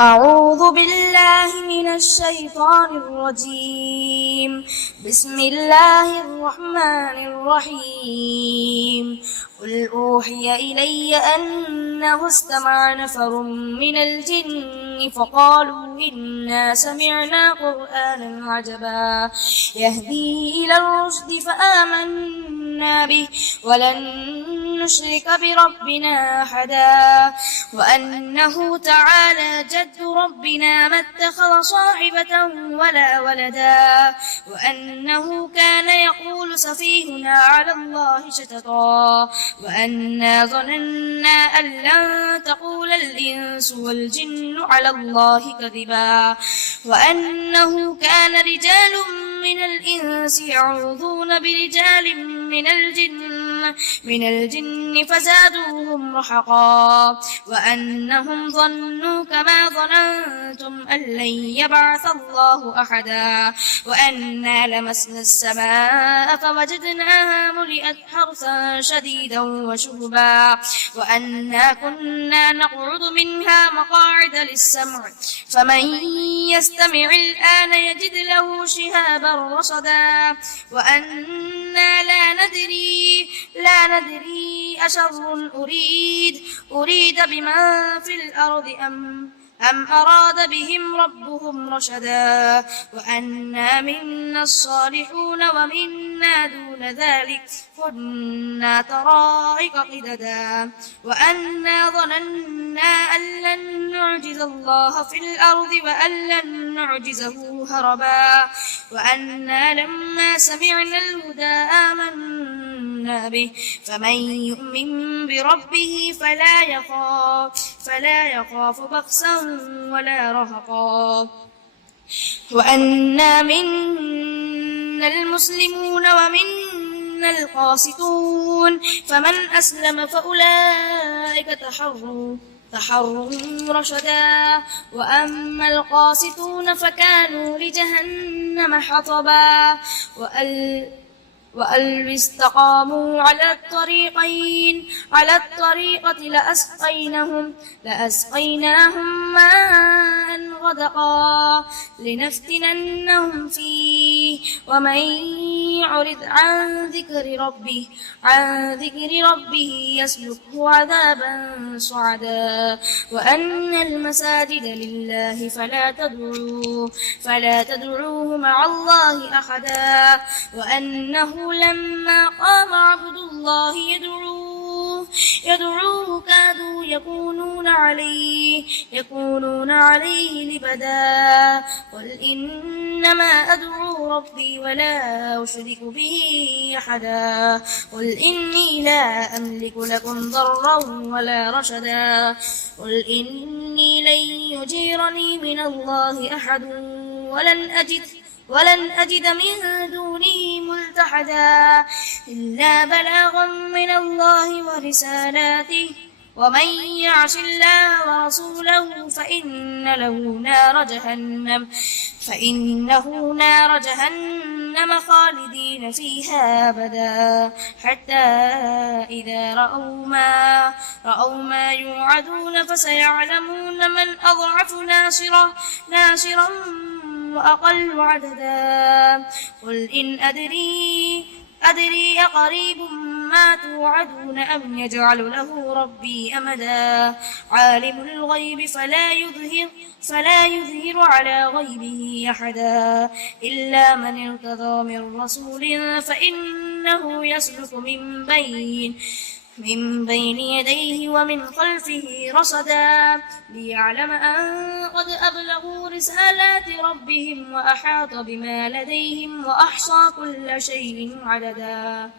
أعوذ بالله من الشيطان الرجيم. بسم الله الرحمن الرحيم. قل أوحي إلي أنه استمع نفر من الجن فقالوا إنا سمعنا قرآنا عجبا يهدي إلى الرشد فآمنا به ولن نشرك بربنا أحدا وأنه تعالى جد ربنا ما اتخذ صاحبة ولا ولدا وأنه كان يقول سفيهنا على الله شططا وأنا ظننا أن لن تقول الإنس والجن على الله كذبا وأنه كان رجال من الإنس يعوذون برجال من الجن فزادوهم رهقا وأنهم ظنوا كما ظننتم أن لن يبعث الله أحدا وأنا لمسنا السماء فوجدناها ملئت حرثا شديدا وشهبا وأنا كنا نقعد منها مقاعد للسمع فمن يستمع الآن يجد له شهابا رصدا وأنا لا ندري أشر أريد بمن في الأرض أم أراد بهم ربهم رشدا وأنا منا الصالحون ومنا دون ذلك كنا طرائق قددا وأنا ظننا أن لن نعجز الله في الأرض وأن لن نعجزه هربا وأنا لما سمعنا الهدى آمنا به فمن يؤمن بربه فلا يخاف بخسا ولا رهقا وأنا منا المسلمون ومنا القاسطون فمن أسلم فأولئك تحروا رشدا وأما القاسطون فكانوا لجهنم حطبا وأن استقاموا على الطريقة لأسقيناهم ماء غدقا لنفتننهم فيه ومن يعرض عن ذكر ربه يسلكه عذابا صعدا وأن المساجد لله فلا تدعوه مع الله أحدا وأنه لما قام عبد الله يدعوه كادوا يكونون عليه لبدا قل إنما أدعو ربي ولا أشرك به أحدا قل إني لا أملك لكم ضرا ولا رشدا قل إني لن يجيرني من الله أحد ولن أجد من دونه ملتحدا إلا بلاغا من الله ورسالاته ومن يعص الله ورسوله فإنه نار جهنم خالدين فيها أبدا حتى إذا رأوا ما يوعدون فسيعلمون من أضعف ناصرا وأقل عددا قل إن أدري أقريب ما توعدون أم يجعل له ربي أمدا عالم الغيب فلا يظهر على غيبه أحدا إلا من ارتضى من رسول فإنه يسلك من بين يديه ومن خلفه رصدا ليعلم أن قد أبلغوا رسالات ربهم وأحاط بما لديهم وأحصى كل شيء عددا.